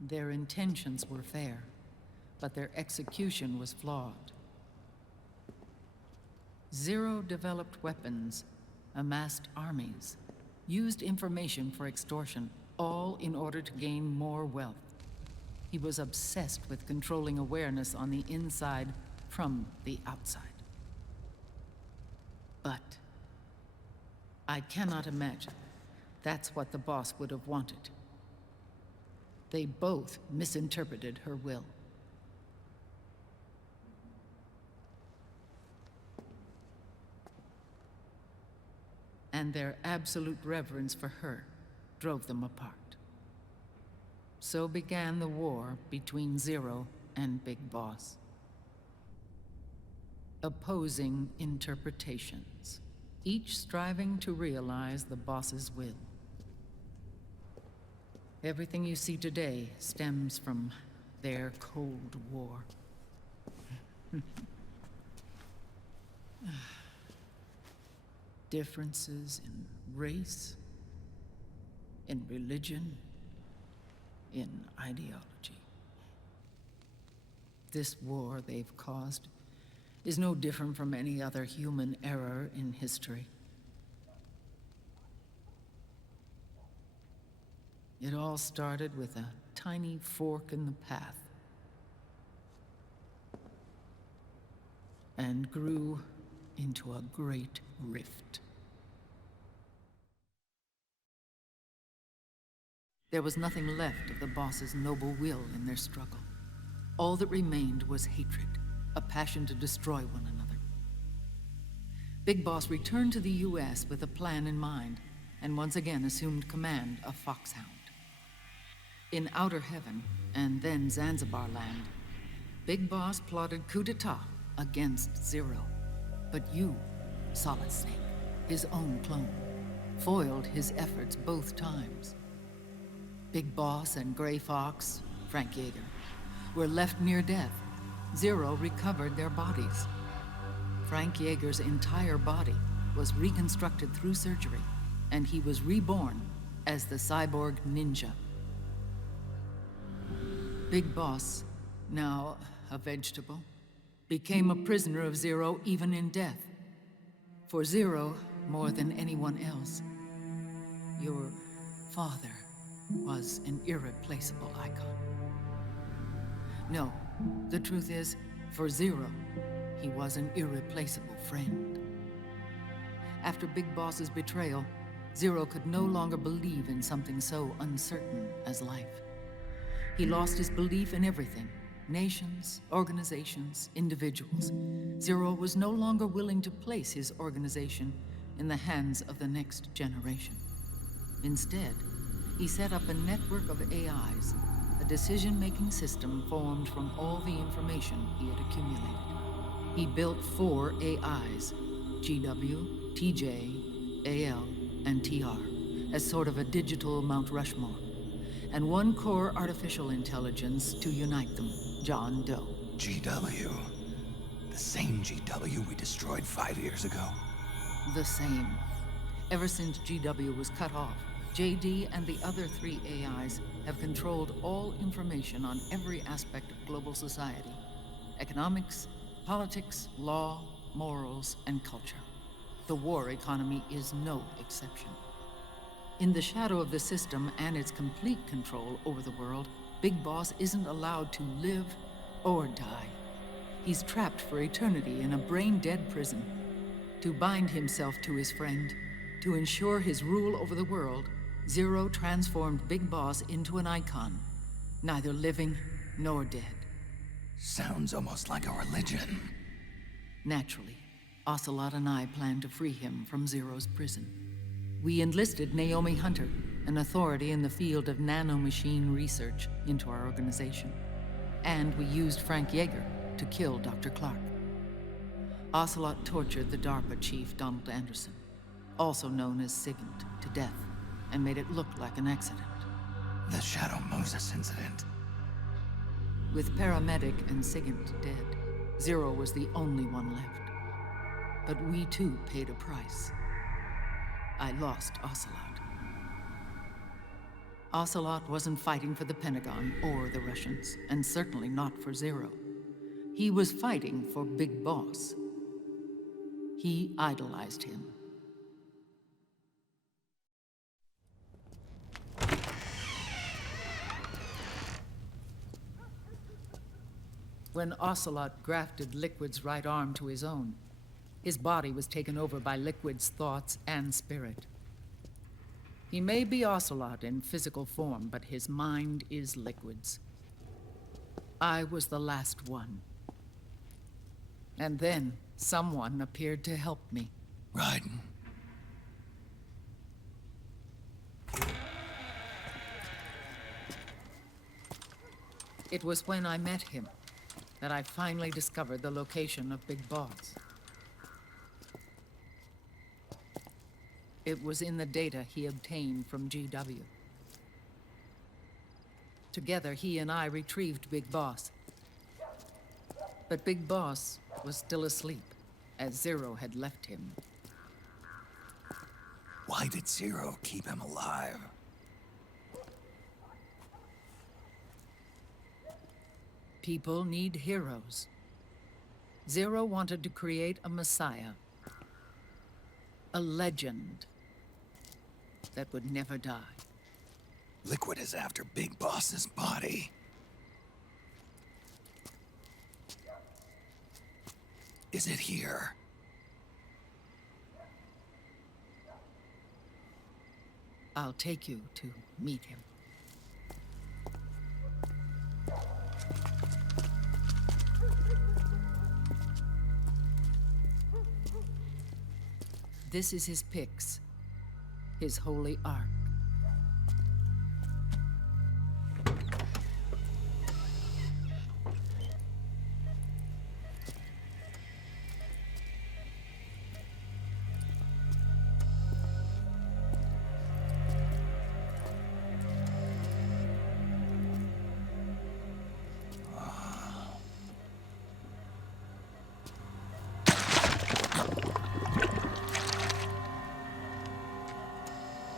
Their intentions were fair, but their execution was flawed. Zero developed weapons, amassed armies, used information for extortion, all in order to gain more wealth. He was obsessed with controlling awareness on the inside from the outside. But I cannot imagine that's what the boss would have wanted. They both misinterpreted her will. And their absolute reverence for her drove them apart. So began the war between Zero and Big Boss. Opposing interpretations, each striving to realize the boss's will. Everything you see today stems from their Cold War. Differences in race, in religion, in ideology. This war they've caused is no different from any other human error in history. It all started with a tiny fork in the path and grew into a great rift. There was nothing left of the boss's noble will in their struggle. All that remained was hatred, a passion to destroy one another. Big Boss returned to the US with a plan in mind, and once again assumed command of Foxhound. In Outer Heaven, and then Zanzibar Land, Big Boss plotted coup d'etat against Zero. But you, Solid Snake, his own clone, foiled his efforts both times. Big Boss and Gray Fox, Frank Yeager, were left near death. Zero recovered their bodies. Frank Yeager's entire body was reconstructed through surgery, and he was reborn as the cyborg ninja. Big Boss, now a vegetable, became a prisoner of Zero even in death. For Zero, more than anyone else, your father was an irreplaceable icon. No, the truth is, for Zero, he was an irreplaceable friend. After Big Boss's betrayal, Zero could no longer believe in something so uncertain as life. He lost his belief in everything. Nations, organizations, individuals. Zero was no longer willing to place his organization in the hands of the next generation. Instead, he set up a network of AIs, a decision-making system formed from all the information he had accumulated. He built 4 AIs, GW, TJ, AL, and TR, as sort of a digital Mount Rushmore, and 1 core artificial intelligence to unite them, John Doe. GW. The same GW we destroyed 5 years ago. The same. Ever since GW was cut off, JD and the other 3 AIs have controlled all information on every aspect of global society. Economics, politics, law, morals, and culture. The war economy is no exception. In the shadow of the system and its complete control over the world, Big Boss isn't allowed to live or die. He's trapped for eternity in a brain-dead prison. To bind himself to his friend, to ensure his rule over the world, Zero transformed Big Boss into an icon, neither living nor dead. Sounds almost like a religion. Naturally, Ocelot and I plan to free him from Zero's prison. We enlisted Naomi Hunter, an authority in the field of nanomachine research, into our organization. And we used Frank Yeager to kill Dr. Clark. Ocelot tortured the DARPA chief, Donald Anderson, also known as Sigint, to death, and made it look like an accident. The Shadow Moses incident. With Paramedic and Sigint dead, Zero was the only one left. But we too paid a price. I lost Ocelot. Ocelot wasn't fighting for the Pentagon or the Russians, and certainly not for Zero. He was fighting for Big Boss. He idolized him. When Ocelot grafted Liquid's right arm to his own, his body was taken over by Liquid's thoughts and spirit. He may be Ocelot in physical form, but his mind is Liquid's. I was the last one. And then someone appeared to help me. Raiden. It was when I met him that I finally discovered the location of Big Boss. It was in the data he obtained from GW. Together, he and I retrieved Big Boss. But Big Boss was still asleep, as Zero had left him. Why did Zero keep him alive? People need heroes. Zero wanted to create a messiah. A legend that would never die. Liquid is after Big Boss's body. Is it here? I'll take you to meet him. This is his Pyx, his holy ark.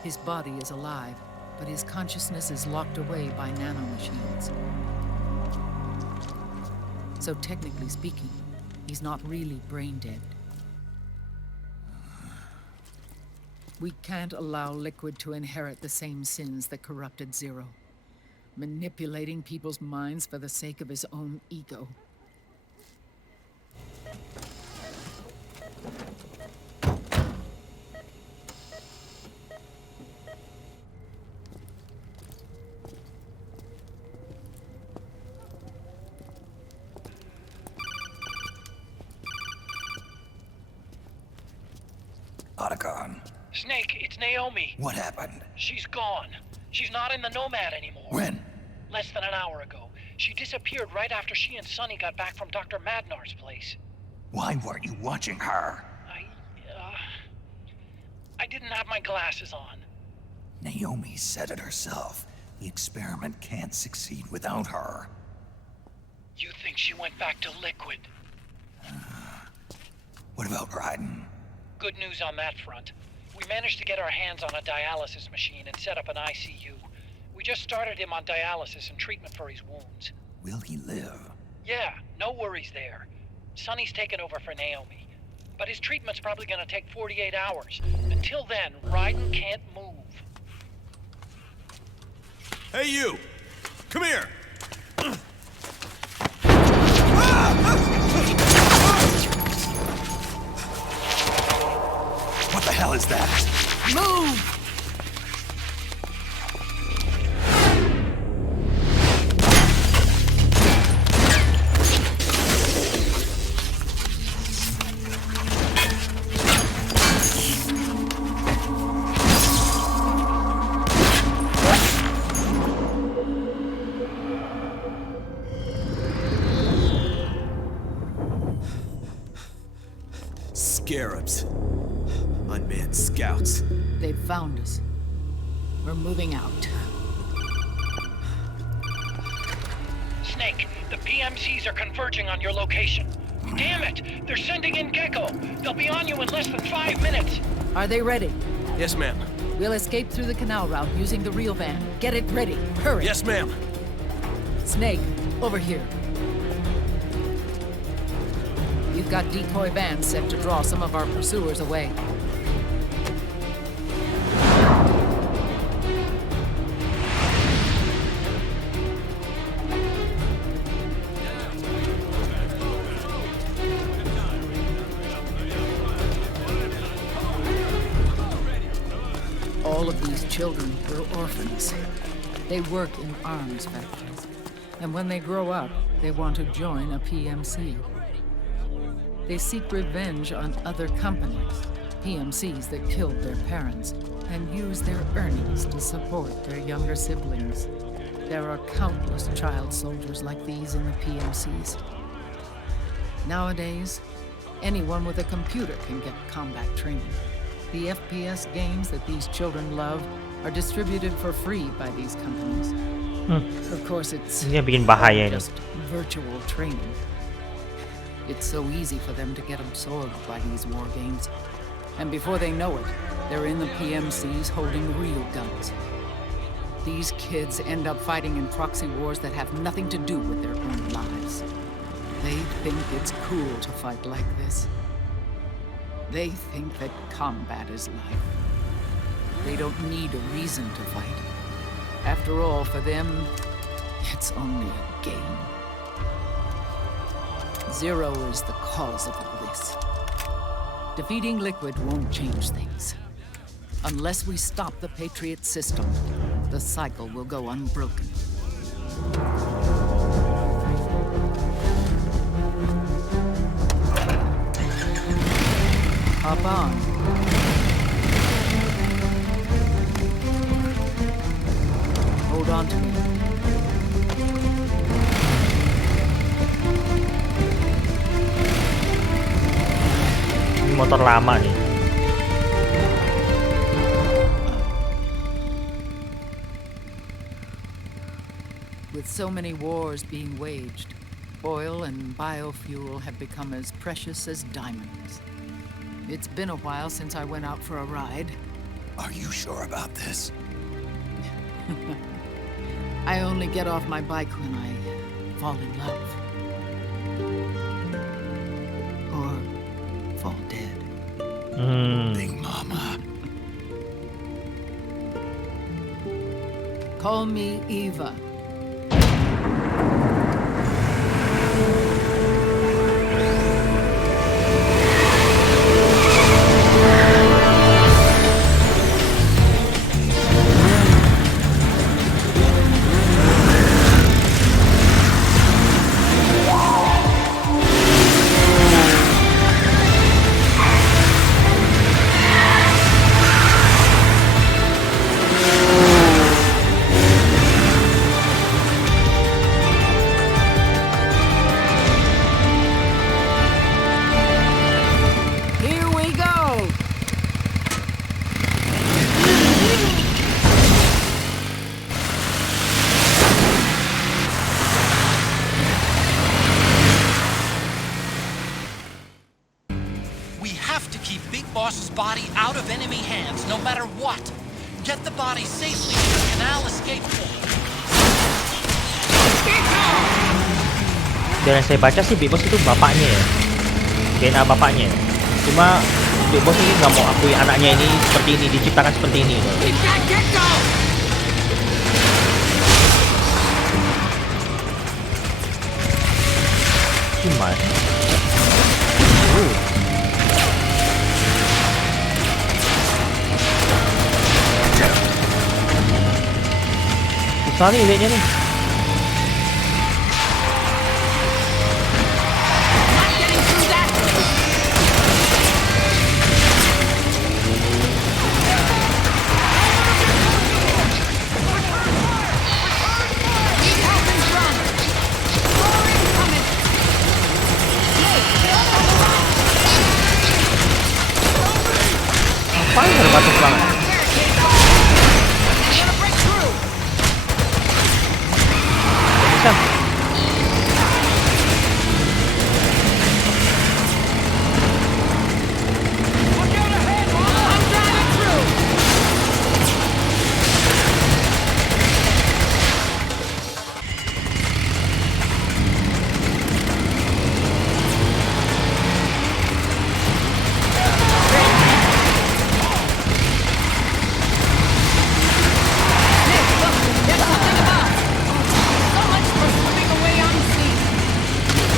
His body is alive, but his consciousness is locked away by nanomachines. So technically speaking, he's not really brain dead. We can't allow Liquid to inherit the same sins that corrupted Zero, manipulating people's minds for the sake of his own ego. Snake, it's Naomi. What happened? She's gone. She's not in the Nomad anymore. When? Less than an hour ago. She disappeared right after she and Sonny got back from Dr. Madnar's place. Why weren't you watching her? I didn't have my glasses on. Naomi said it herself. The experiment can't succeed without her. You think she went back to Liquid? What about Raiden? Good news on that front. We managed to get our hands on a dialysis machine and set up an ICU. We just started him on dialysis and treatment for his wounds. Will he live? Yeah, no worries there. Sonny's taken over for Naomi. But his treatment's probably gonna take 48 hours. Until then, Raiden can't move. Hey, you! Come here! What the hell is that? Move! Scarabs. Unmanned scouts. They've found us. We're moving out. Snake, the PMCs are converging on your location. Damn it! They're sending in Gecko! They'll be on you in less than 5 minutes! Are they ready? Yes, ma'am. We'll escape through the canal route using the real van. Get it ready. Hurry. Yes, ma'am. Snake, over here. We've got decoy vans set to draw some of our pursuers away. All of these children were orphans. They work in arms factories. And when they grow up, they want to join a PMC. They seek revenge on other companies, PMCs that killed their parents, and use their earnings to support their younger siblings. There are countless child soldiers like these in the PMCs. Nowadays, anyone with a computer can get combat training. The FPS games that these children love are distributed for free by these companies. Of course, it's Ini yang bikin bahaya ini. just virtual training. It's so easy for them to get absorbed by these war games. And before they know it, they're in the PMCs holding real guns. These kids end up fighting in proxy wars that have nothing to do with their own lives. They think it's cool to fight like this. They think that combat is life. They don't need a reason to fight. After all, for them, it's only a game. Zero is the cause of all this. Defeating Liquid won't change things. Unless we stop the Patriot system, the cycle will go unbroken. Hop on. Hold on to me. Ini motor lama nih. With so many wars being waged, oil and biofuel have become as precious as diamonds. It's been a while since I went out for a ride. Are you sure about this? I only get off my bike when I fall in love. Or fall dead. Big Mama. Call me Eva. Body out of enemy hands, no matter what. Get the body safely to the canal escape point. Dan yang saya baca sih Big Boss itu bapaknya ya, DNA bapaknya. Cuma Big Boss ini nggak mau akui anaknya ini seperti ini, diciptakan seperti ini. Gimana? Susah nih liatnya nih. Apaan terbatas banget?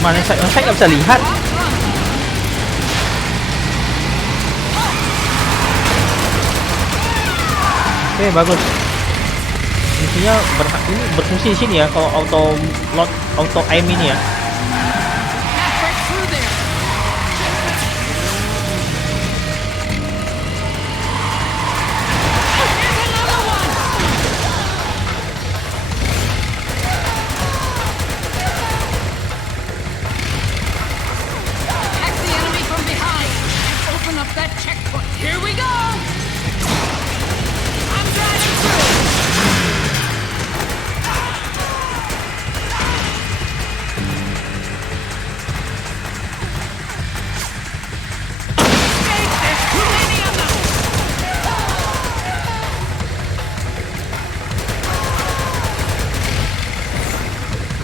Mana saya nggak bisa lihat. Oke, bagus. Intinya ini berfungsi di sini ya. Kalau auto aim ini ya.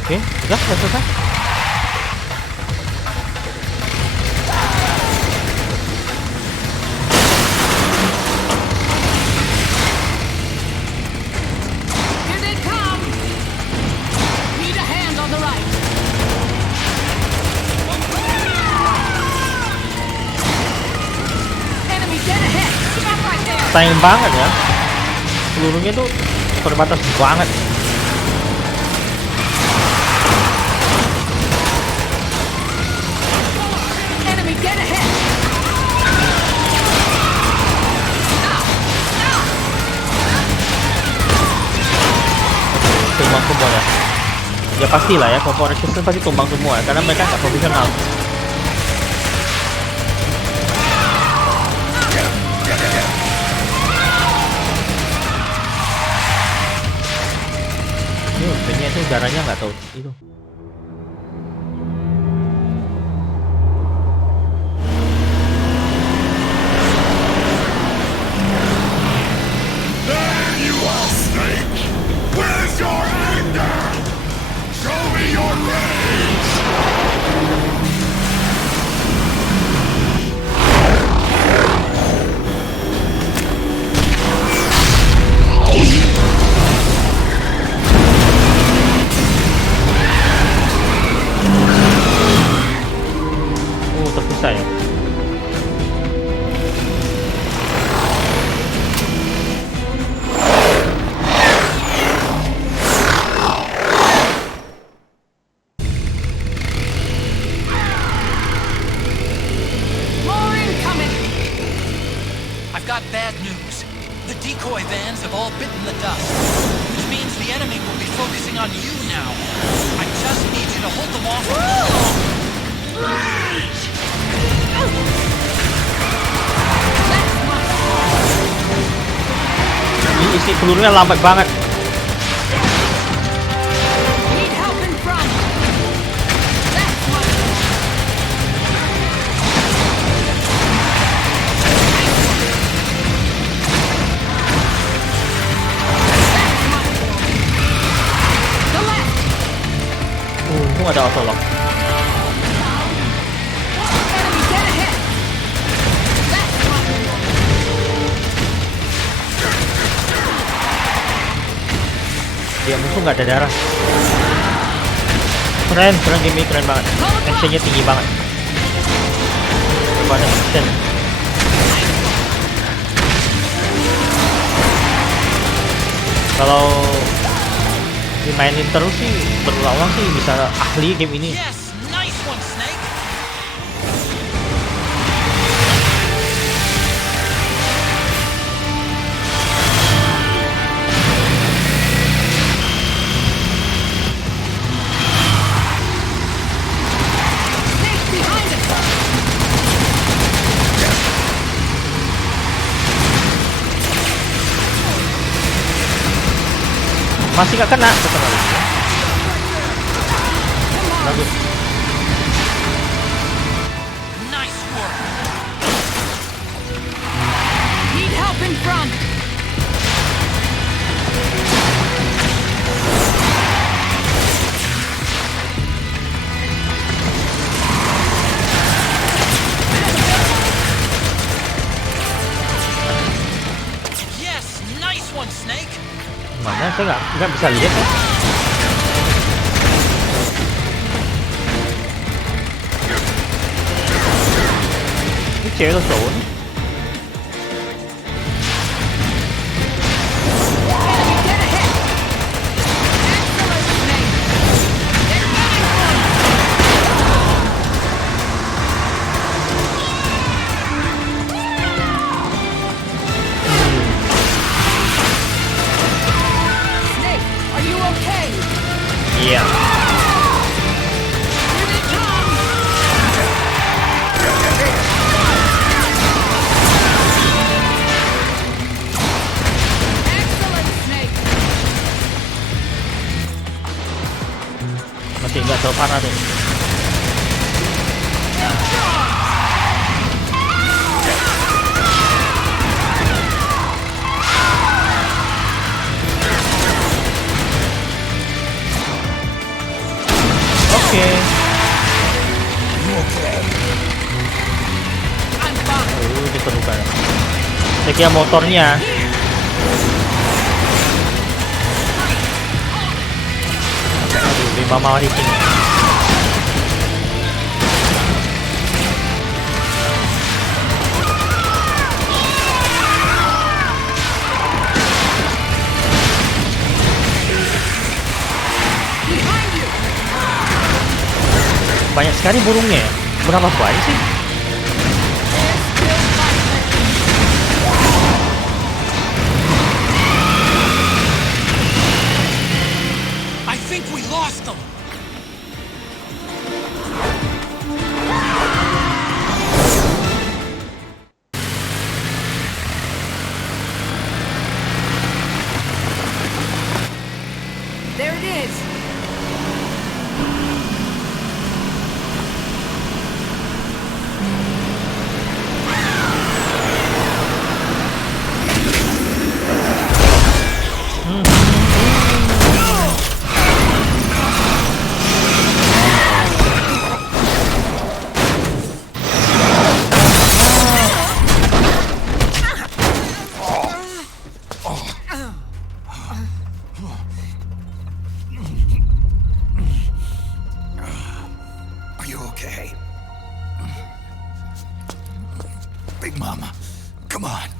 Oke, udah selesai. Here they come. Need a hand on the right. Enemy dead ahead. Stop right there. Sayang banget ya. Pelurunya tuh terbatas banget. Tumbang semua ya. Ya pastilah ya, compound resistance pasti tumbang semua ya, karena mereka nggak profesional. Ini kayaknya itu darahnya nggak tahu itu. Terpisah ya. I've got bad news. The decoy vans have all bitten the dust, which means the enemy will be focusing on you now. I just need you to hold them off for a little. Ini isi pelurunya lambat banget. Need help in front. That's one. The left. Untung ada autolock. Enemy dead ahead. That's one. Ya musuh nggak ada darah. Keren Demi, keren banget. Actionnya tinggi banget. Coba action. Kalau dimainin terus sih berulang sih bisa ahli game ini. Yes, nice one, Snake. Snake behind us. Masih nggak kena setengah lagi. Bagus. Nice work. Need help in front. Yes, nice one, Snake. Mana saya nggak bisa lihat ya. cewek atau cowok nih? Iya. Masih nggak terlalu parah tuh. Oke. Ini terluka. Saya kira motornya. Aduh, 5 mawar di sini. Banyak sekali burungnya ya. Berapa banyak sih? I think we lost them. There it is. Big Mama, come on.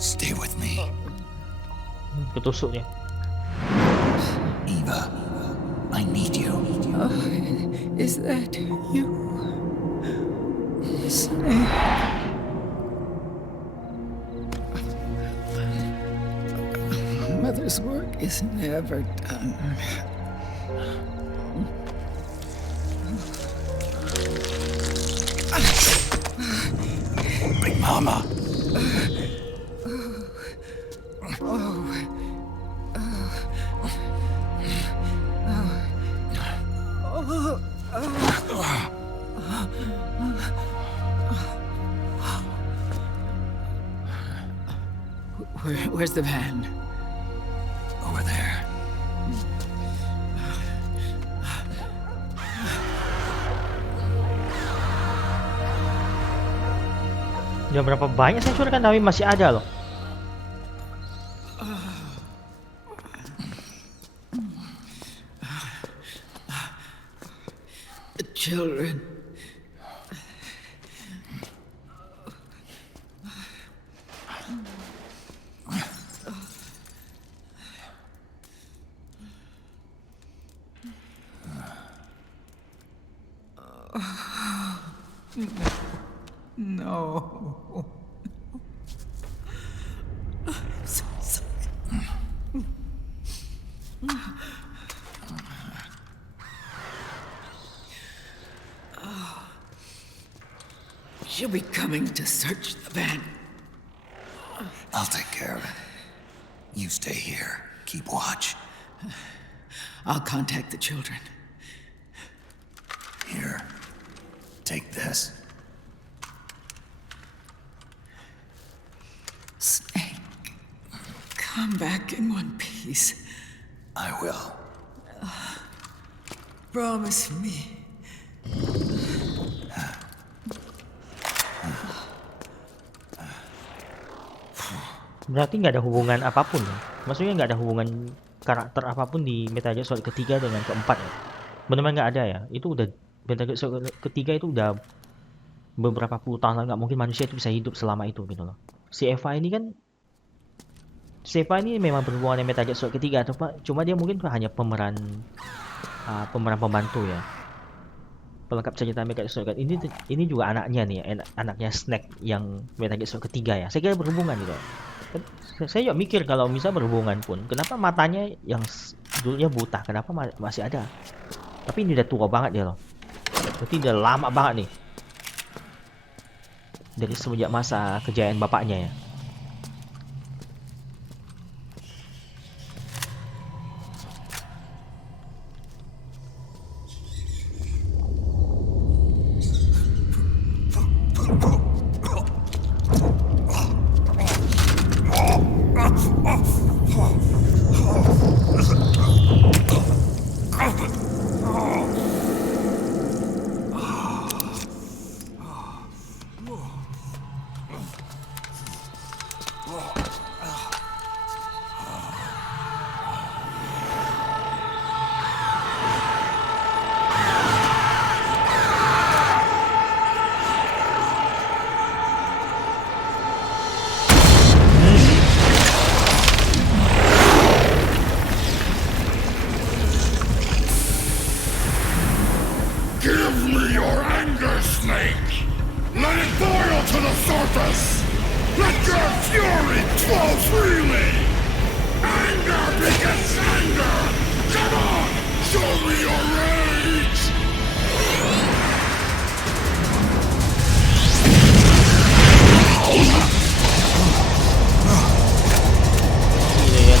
Stay with me. Ketusuk dia. Eva, I need you. Is that you? Snake. Mother's work is never done. Big Mama. Where's the van? Over there. Udah berapa banyak saya curahkan tapi masih ada loh. The children. No. I'm so sorry. She'll be coming to search the van. I'll take care of it. You stay here. Keep watch. I'll contact the children. Here. Take this. Snake, come back in one piece. I will. Promise me. Berarti nggak ada hubungan apapun ya? Maksudnya nggak ada hubungan karakter apapun di Metal Gear Solid ketiga dengan keempat ya? Benar-benar nggak ada ya? Itu udah Metal Gear Solid ketiga itu udah beberapa puluh tahun lagi, nggak mungkin manusia itu bisa hidup selama itu gitu loh. Si Eva ini kan, si Eva ini memang berhubungan dengan Metal Gear Solid ketiga, cuma dia mungkin hanya pemeran pembantu ya, pelengkap cerita Metal Gear Solid. Ini juga anaknya nih, anaknya Snake yang Metal Gear Solid ketiga ya. Saya kira berhubungan gitu. Saya juga mikir kalau misal berhubungan pun, kenapa matanya yang dulunya buta, kenapa masih ada? Tapi ini udah tua banget dia loh. Berarti udah lama banget nih. Dari semenjak masa kejayaan bapaknya ya.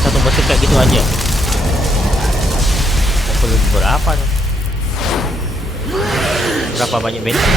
Satu mesin kayak gitu aja. Perlu berapa nih? Berapa banyak bensin?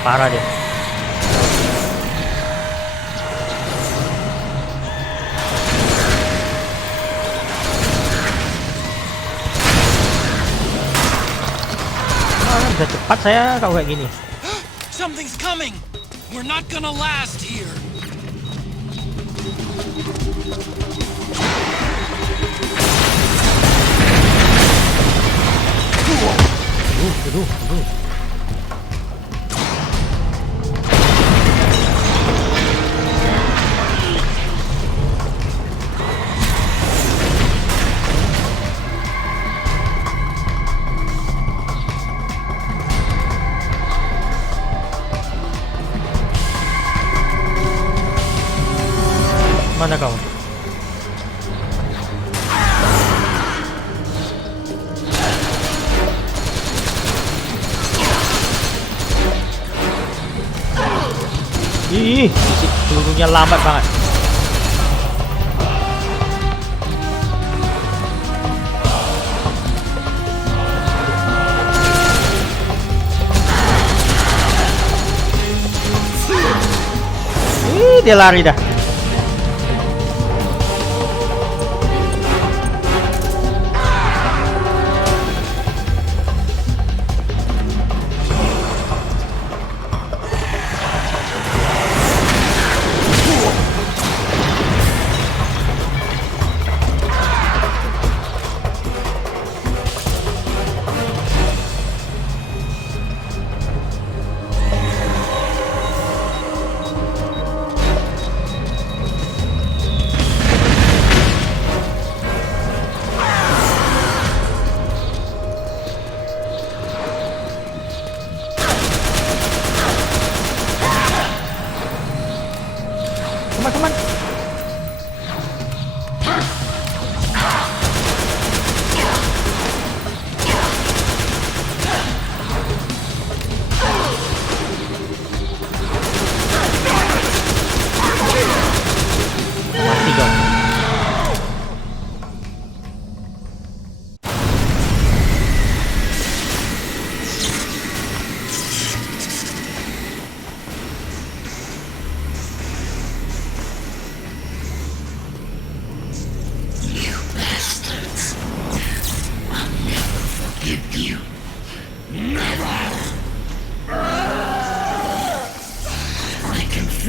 Parah dia. Udah cepat saya kalau kayak gini. Something's coming. We're not gonna last here. Aduh. Mana kamu? Ih, pelurunya lambat banget. Ih, dia lari dah.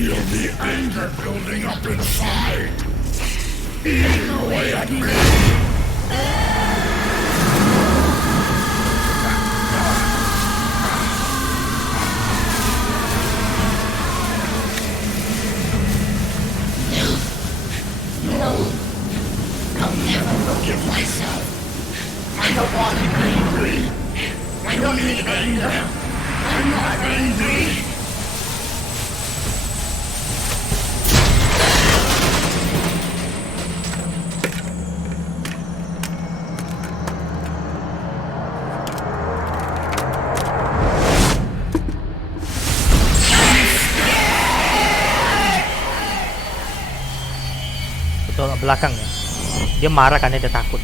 feel the anger building up inside. Eating away at me. No. I'll never forgive myself. I don't want to be angry. I don't need anger. I'm not angry. Betul, belakang ya. Dia marah karena dia takut.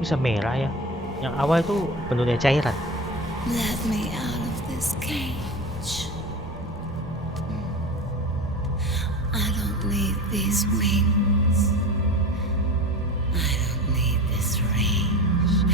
Bisa merah ya. Yang awal itu penuhnya cairan. Let me out of this cage. I don't need these wings. I don't need this range.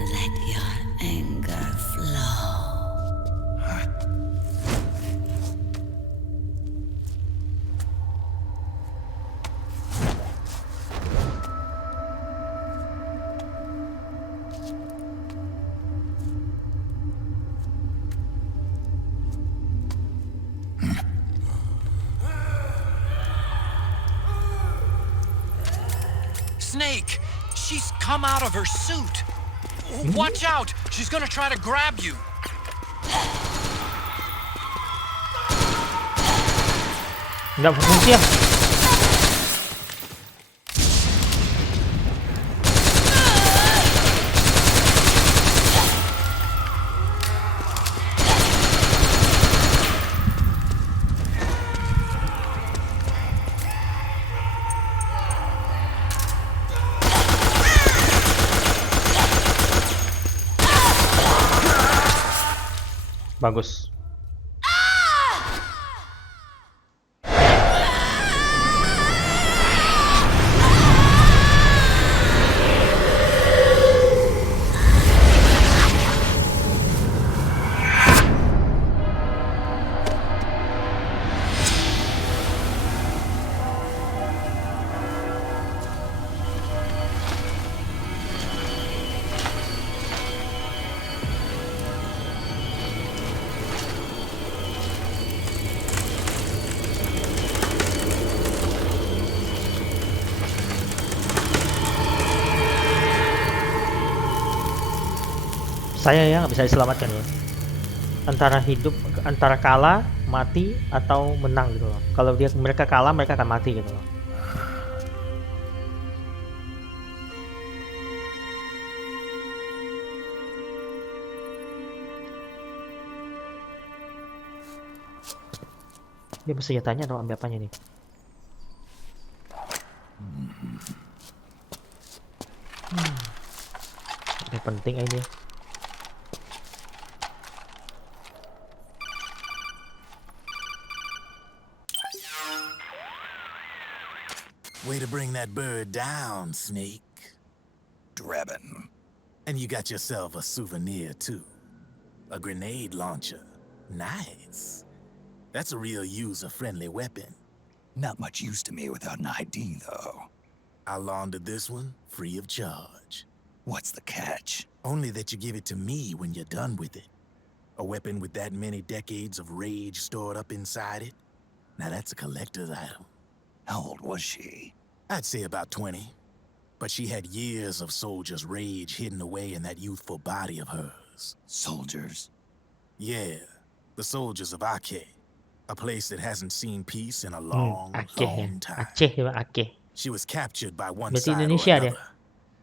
Let your anger flow. Snake! She's come out of her suit! Watch out! She's gonna try to grab you! Nggak berfungsi ya. Bagus. Saya ya nggak bisa diselamatkan ya. Antara hidup, antara kalah, mati, atau menang gitu loh. Kalau mereka kalah, mereka akan mati gitu loh. Dia bersenjatanya atau ambil apanya nih? Ini penting ini. Way to bring that bird down, Snake. Drebin. And you got yourself a souvenir, too. A grenade launcher. Nice. That's a real user-friendly weapon. Not much use to me without an ID, though. I'll launder this one free of charge. What's the catch? Only that you give it to me when you're done with it. A weapon with that many decades of rage stored up inside it? Now that's a collector's item. How old was she? I'd say about 20. But she had years of soldiers' rage hidden away in that youthful body of hers. Soldiers? Yeah, the soldiers of Ake, a place that hasn't seen peace in a long, Aceh ya. long time. Aceh ya, Aceh. She was captured by one Berarti side or Indonesia dia. another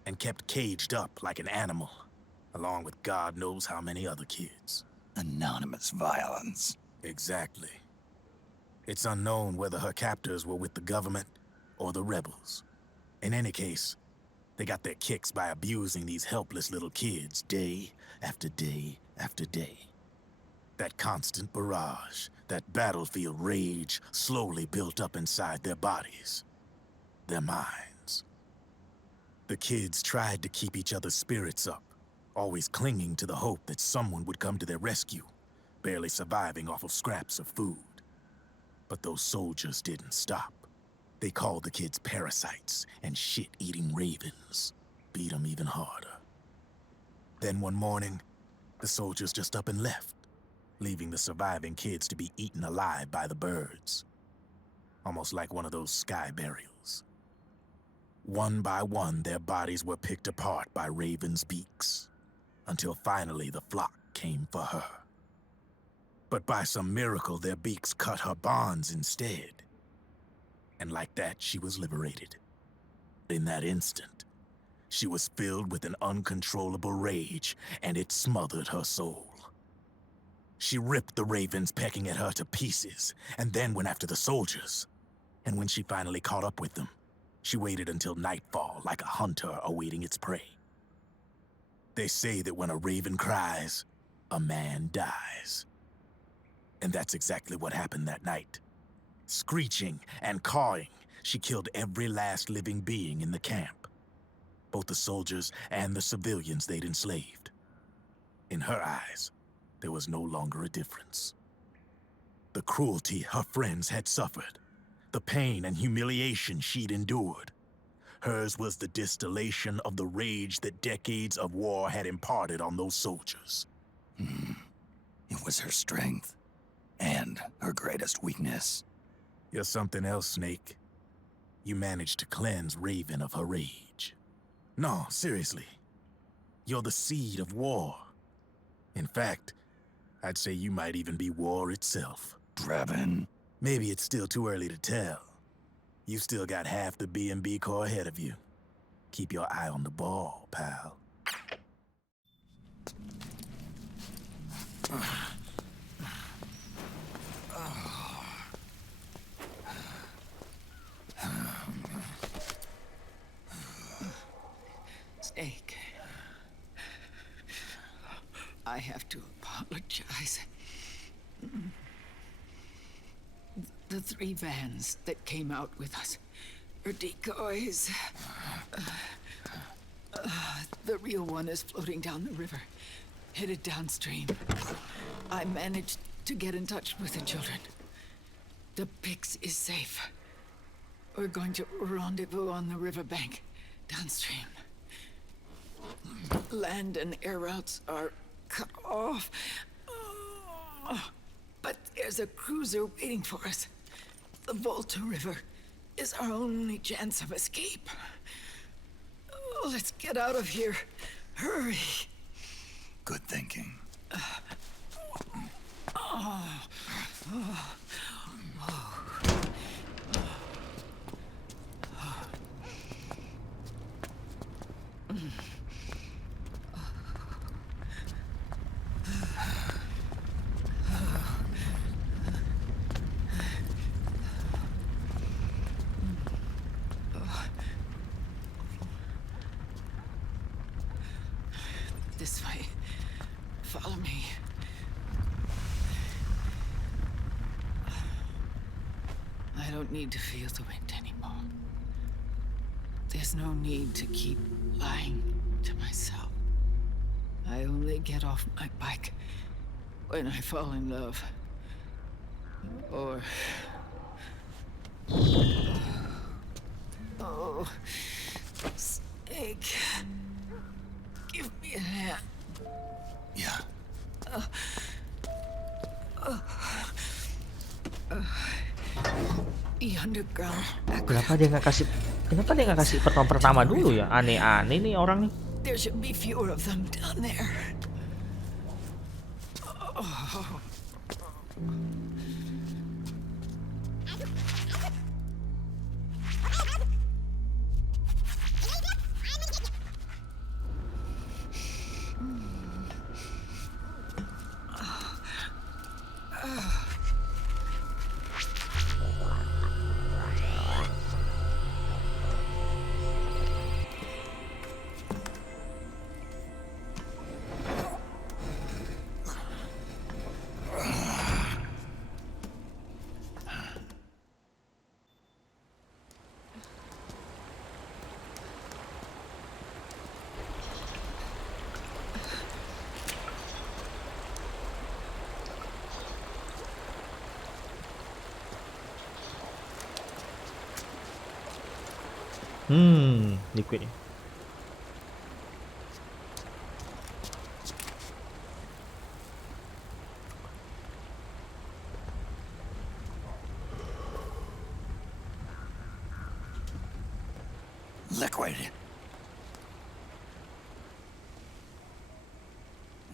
and kept caged up like an animal, along with God knows how many other kids. Anonymous violence. Exactly. It's unknown whether her captors were with the government or the rebels. In any case, they got their kicks by abusing these helpless little kids day after day after day. That constant barrage, that battlefield rage slowly built up inside their bodies, their minds. The kids tried to keep each other's spirits up, always clinging to the hope that someone would come to their rescue, barely surviving off of scraps of food. But those soldiers didn't stop. They called the kids parasites and shit-eating ravens, beat them even harder. Then one morning, the soldiers just up and left, leaving the surviving kids to be eaten alive by the birds. Almost like one of those sky burials. One by one, their bodies were picked apart by ravens' beaks, until finally the flock came for her. But by some miracle, their beaks cut her bonds instead. And like that, she was liberated. In that instant, she was filled with an uncontrollable rage, and it smothered her soul. She ripped the ravens pecking at her to pieces, and then went after the soldiers. And when she finally caught up with them, she waited until nightfall like a hunter awaiting its prey. They say that when a raven cries, a man dies. And that's exactly what happened that night. Screeching and cawing, she killed every last living being in the camp. Both the soldiers and the civilians they'd enslaved. In her eyes, there was no longer a difference. The cruelty her friends had suffered, the pain and humiliation she'd endured. Hers was the distillation of the rage that decades of war had imparted on those soldiers. It was her strength. And her greatest weakness. You're something else, Snake. You managed to cleanse Raven of her rage. No, seriously. You're the seed of war. In fact, I'd say you might even be war itself. Draven. Maybe it's still too early to tell. You still got half the B&B Corps ahead of you. Keep your eye on the ball, pal. Snake. I have to apologize. The 3 vans that came out with us are decoys. The real one is floating down the river, headed downstream. I managed to get in touch with the children. The Pix is safe. We're going to rendezvous on the riverbank, downstream. Land and air routes are cut off. But there's a cruiser waiting for us. The Volta River is our only chance of escape. Let's get out of here. Hurry. Good thinking. This way. Follow me. I don't need to feel the wind anymore. There's no need to keep lying to myself. I only get off my bike when I fall in love. Or... Oh... Snake... Give me a hand. Yeah. The underground Kenapa dia nggak kasih pertolongan pertama dulu ya? Aneh-aneh nih orang nih. There should be fewer of them down there. Liquid ya. Liquid.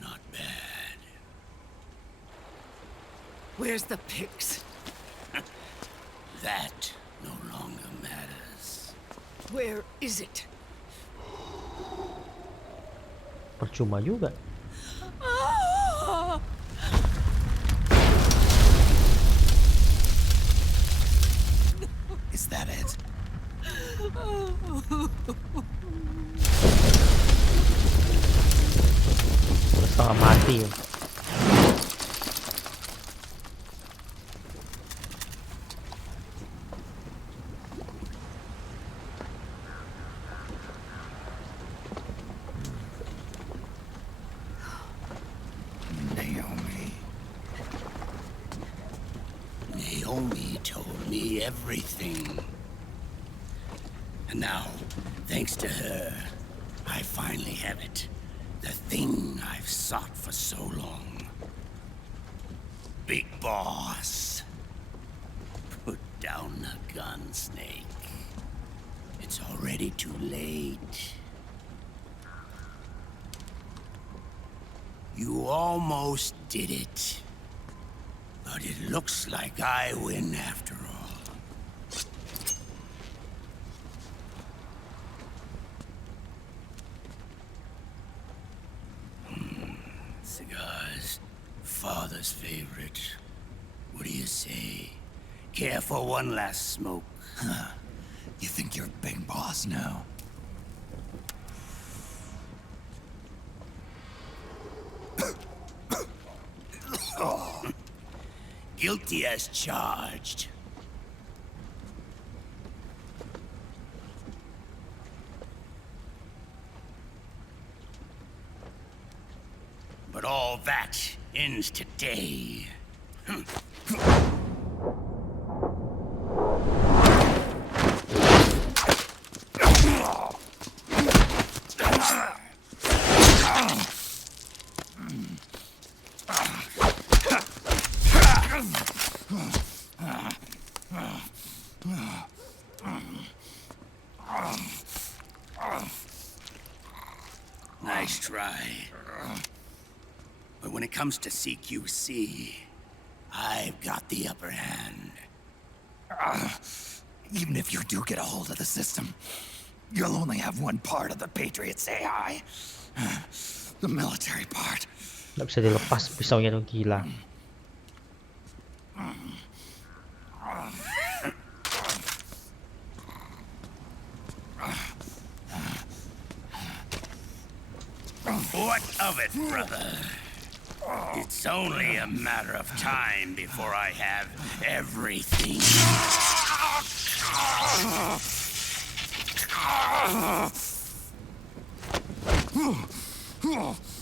Not bad. Where's the pigs? That no longer matters. Where is it? Percuma juga. Is that it? Udah setengah mati ya. Naomi told me everything. And now, thanks to her, I finally have it. The thing I've sought for so long. Big boss. Put down the gun, Snake. It's already too late. You almost did it. But it looks like I win after all. Cigars, father's favorite. What do you say? Care for one last smoke? Huh. You think you're big boss now? Guilty as charged. But all that ends today. Nice try. But when it comes to CQC, I've got the upper hand. Even if you do get a hold of the system, you'll only have one part of the Patriots AI. The military part. Nggak bisa dilepas pisaunya dong, gila. What of it, brother? It's only a matter of time before I have everything.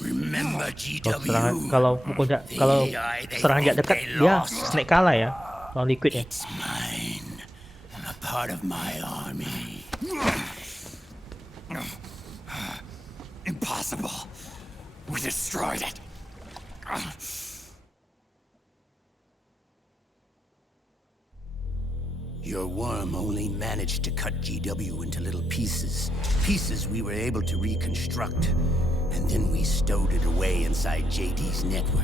Remember GW? Kalau serangan dekat dia Snake kalah ya, lawan Liquid ya. It's mine, a part of my army. Impossible. We destroyed it. Your worm only managed to cut GW into little pieces. Pieces we were able to reconstruct. And then we stowed it away inside JD's network.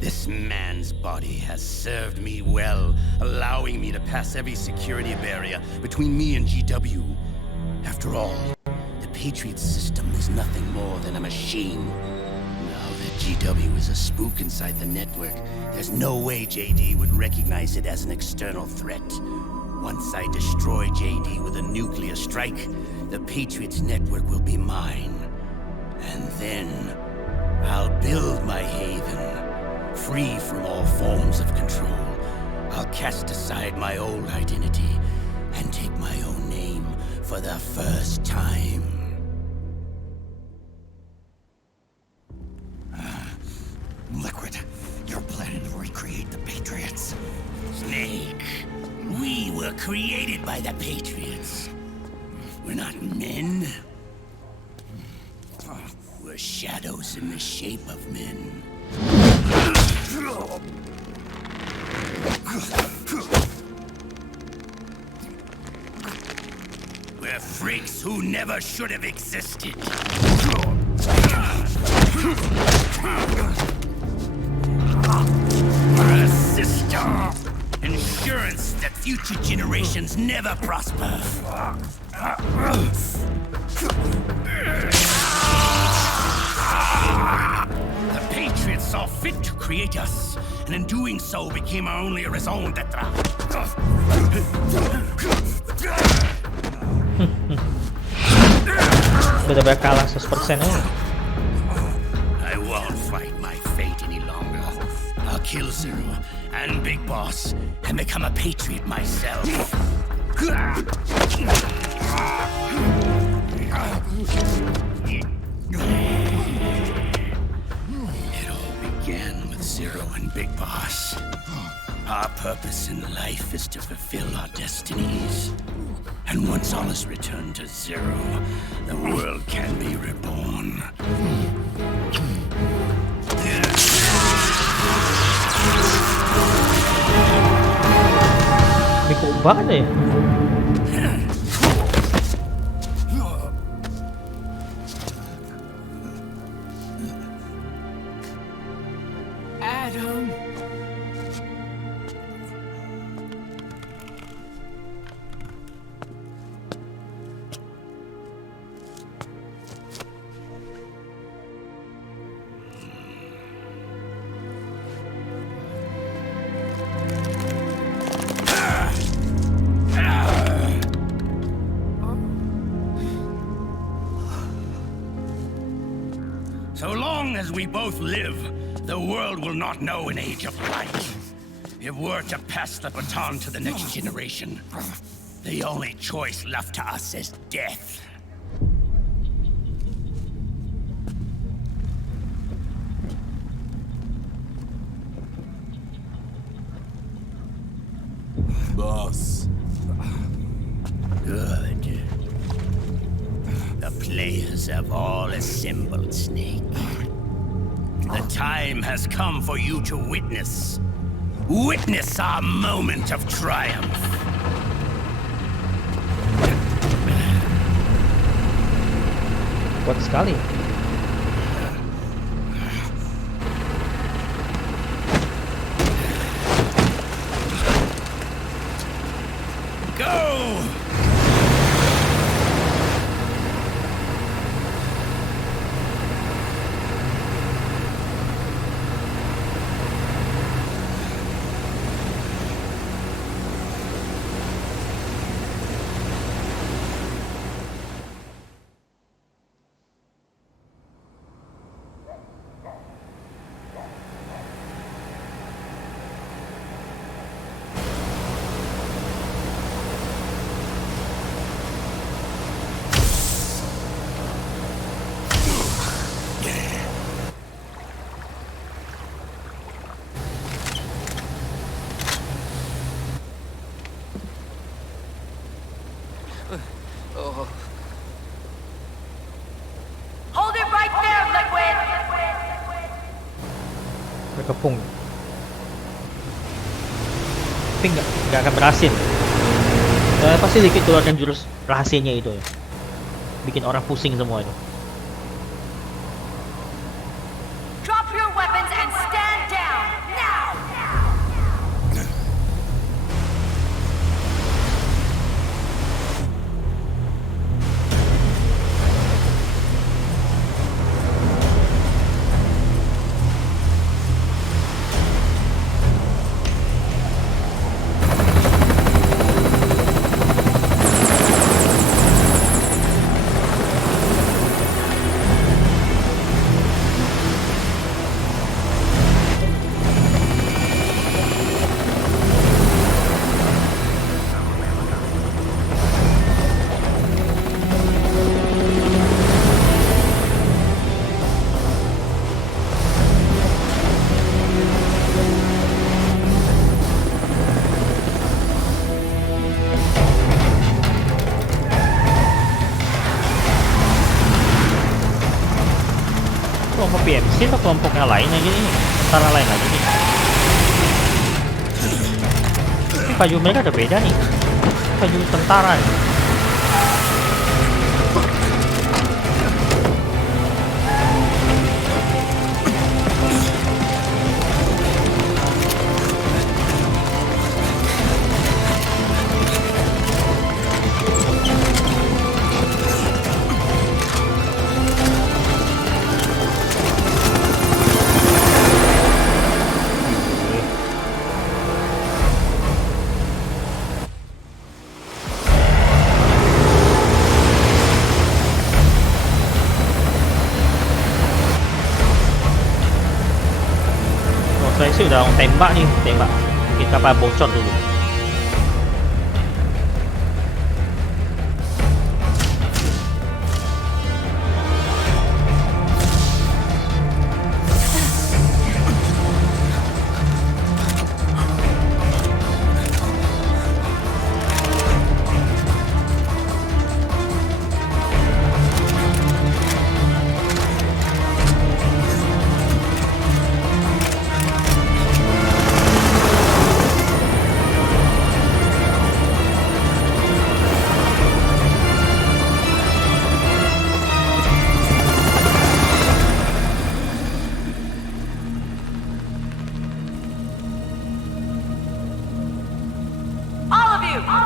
This man's body has served me well, allowing me to pass every security barrier between me and GW. After all, the Patriot system is nothing more than a machine. Now that GW is a spook inside the network, there's no way JD would recognize it as an external threat. Once I destroy JD with a nuclear strike, the Patriot's network will be mine. And then I'll build my haven, free from all forms of control. I'll cast aside my old identity and take my own name for the first time. Liquid, you're planning to recreate the Patriots. Snake, we were created by the Patriots. We're not men. We're shadows in the shape of men. We're freaks who never should have existed. We're a system. Insurance that future generations never prosper. The Patriots saw fit to create us, and in doing so became our only raison d'etre. Benar-benar kalah 100% aja. I won't fight my fate any longer. I'll kill Zero and Big Boss and become a Patriot myself. It all began with Zero and Big Boss. Our purpose in life is to fulfill our destinies. And once all is returned to Zero, the world can be reborn. May kaubahan eh. Adam. So long as we both live, the world will not know an age of light. If we're to pass the baton to the next generation, the only choice left to us is death. Boss. Good. The players have all assembled, Snake. The time has come for you to witness. Witness our moment of triumph. Kuat sekali. Go! Hold it right there, Liquid! Berkepung. Tapi nggak akan berhasil. Pasti dikit keluarkan jurus rahasianya itu ya. Bikin orang pusing semua itu. Drop your weapons and stand down now. Kelompok Ps3 atau kelompoknya lain lagi nih? Tentara lain lagi nih. Tapi baju mereka ada beda nih. Baju tentara nih. Saya sih udah tembak nih, bikin kapal bocor dulu.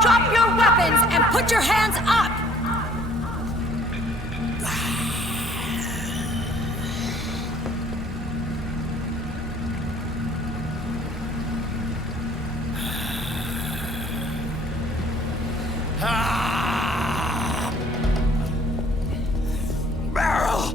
Drop your weapons and put your hands up! Barrel!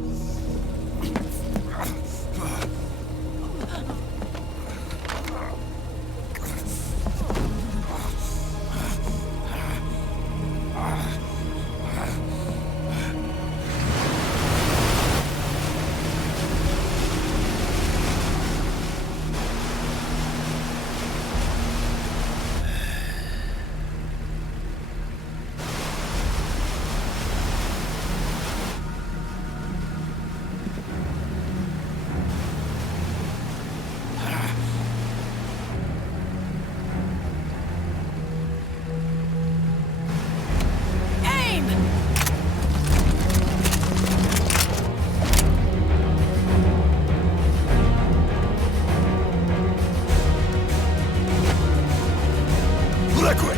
Liquid!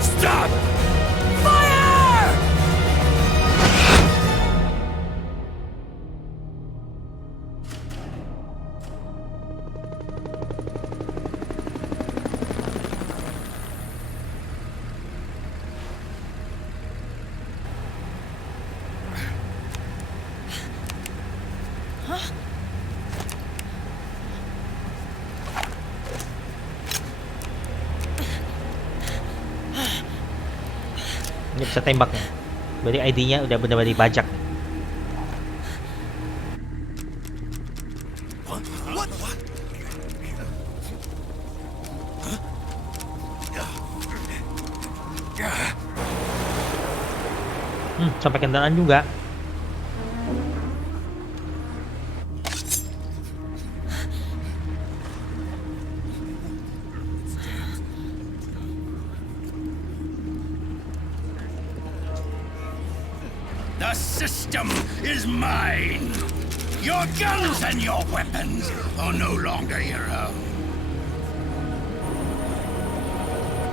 Stop! Fire! Ini bisa tembaknya. Berarti ID-nya udah benar-benar dibajak. Sampai kendaraan juga. The system is mine. Your guns and your weapons are no longer your own.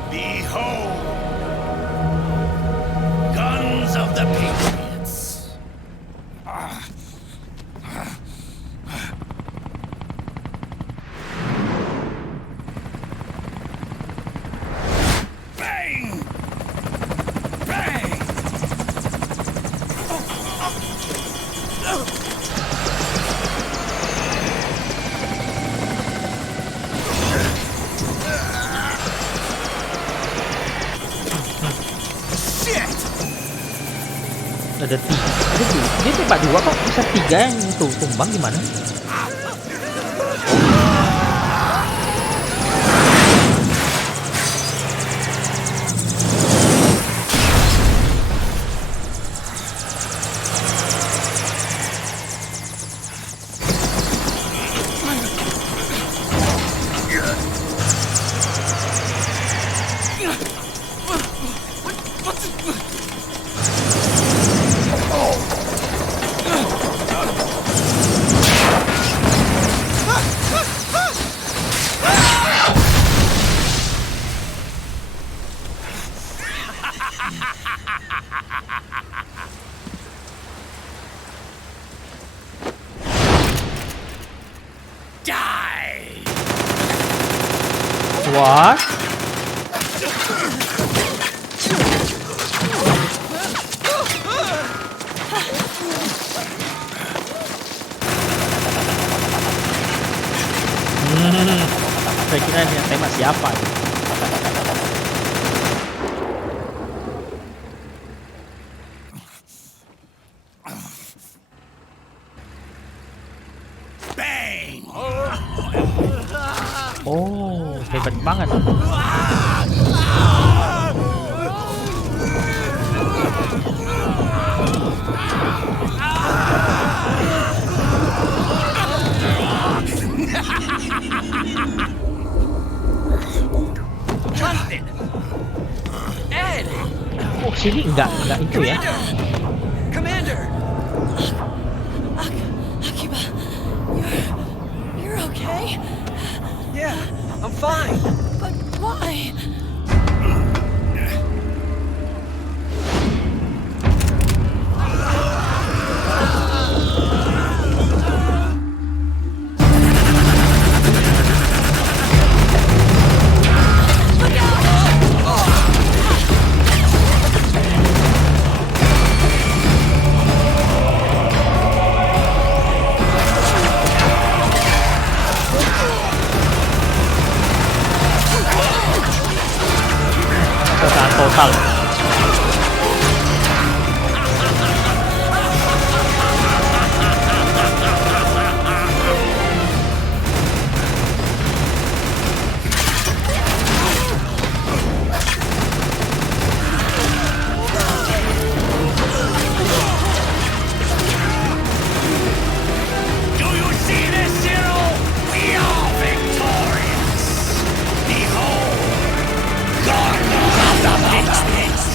Behold, guns of the Patriots. Bang! Bang! Ada tiga. Dia tembak dua kok bisa tiga yang tumbang gimana? What? Saya kira yang tembak siapa? Bang! Oh, hebat banget. Ed! Oh, sini enggak itu ya. Commander! Akiba, you're okay? Yeah, I'm fine. But why? Total. Do you see this, Zero? We are victorious. Behold, guns of the Patriots.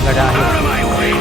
Nggak ada akhir. Out of my way.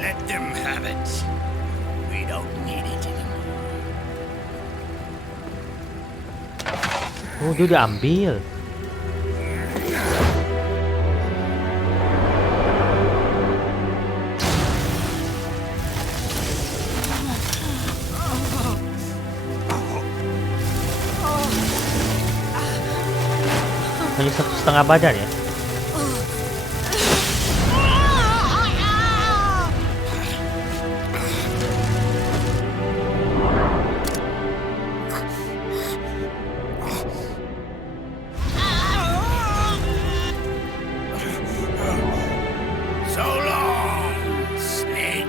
Let them have it. We don't need it anymore. Oh, dia udah ambil. Hanya 1,5 badan ya. So long, snake.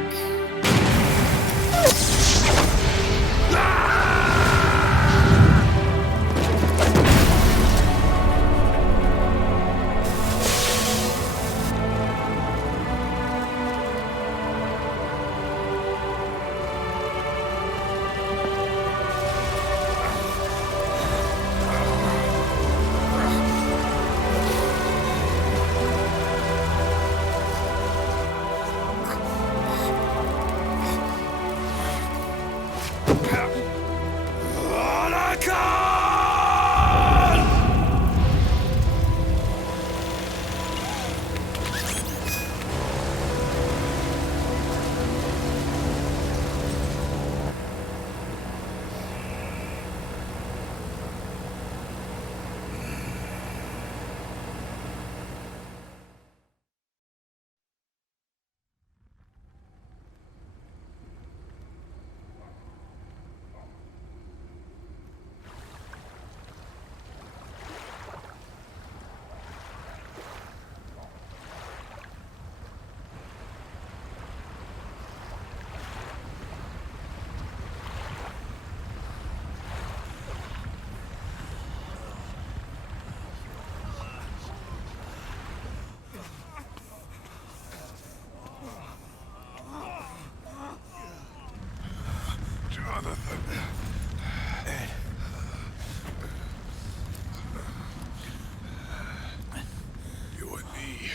You and me,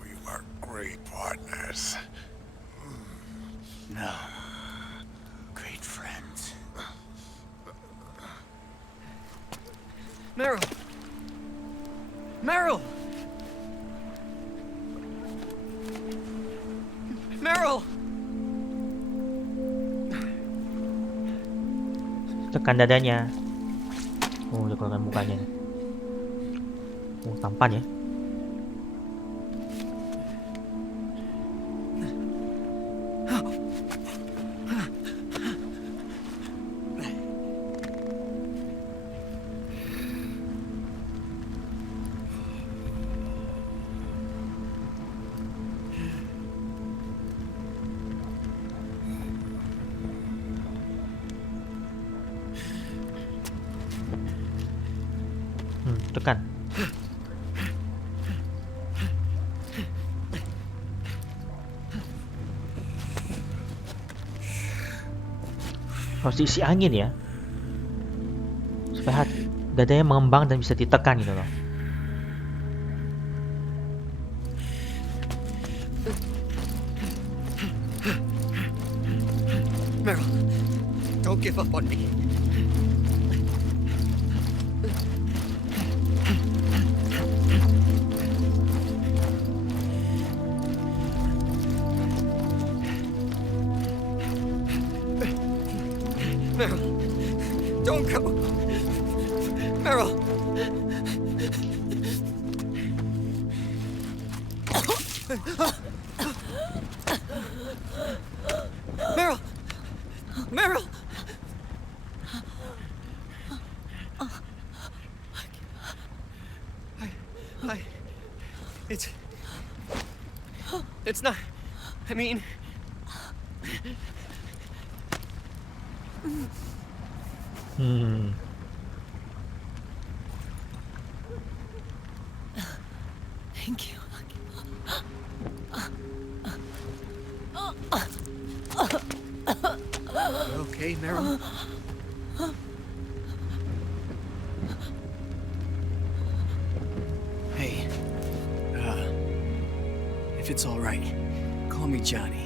we were great partners. No. Great friends. Meryl! Meryl! Meryl! Tekan dadanya. Oh, dia keluarkan mukanya. Oh, tampan ya. Tekan. Harus diisi angin ya, supaya dadanya mengembang dan bisa ditekan gitu loh. Meryl, don't give up on me. Meryl, don't go. Meryl. Meryl. Meryl. It's not. I mean. Thank you. okay, Meryl? Hey, if it's all right, call me Johnny.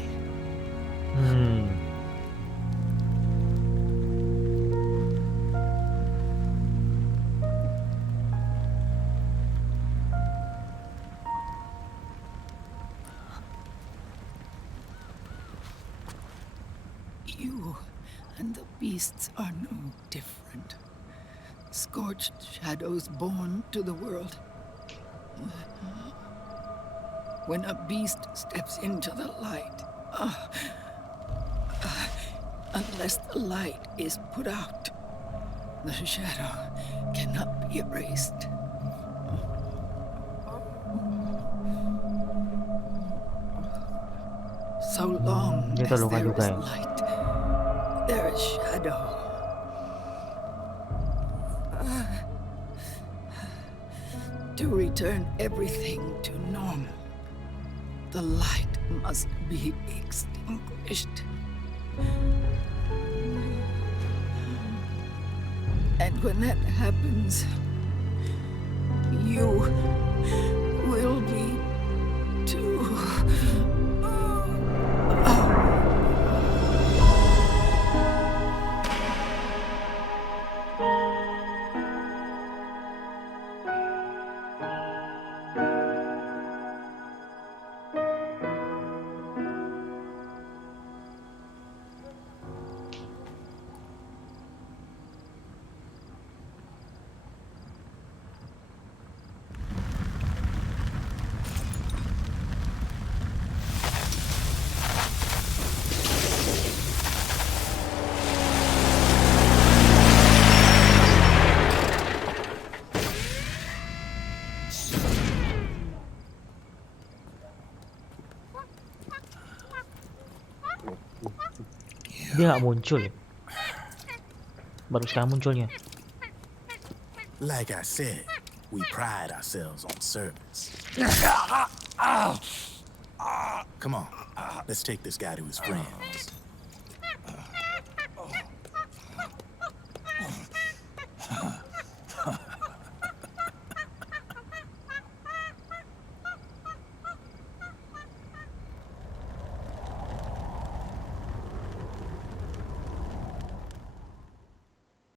You and the beasts are no different. Scorched shadows born to the world. When a beast steps into the light, unless the light is put out, the shadow cannot be erased. So long Dia as terluka there juga is ya. light, there is shadow. To return everything to normal, the light must be extinguished. And when that happens, you will be too. Dia nggak muncul ya. Baru sekarang munculnya. Like I said, we pride ourselves on service. Come on, let's take this guy to his friends.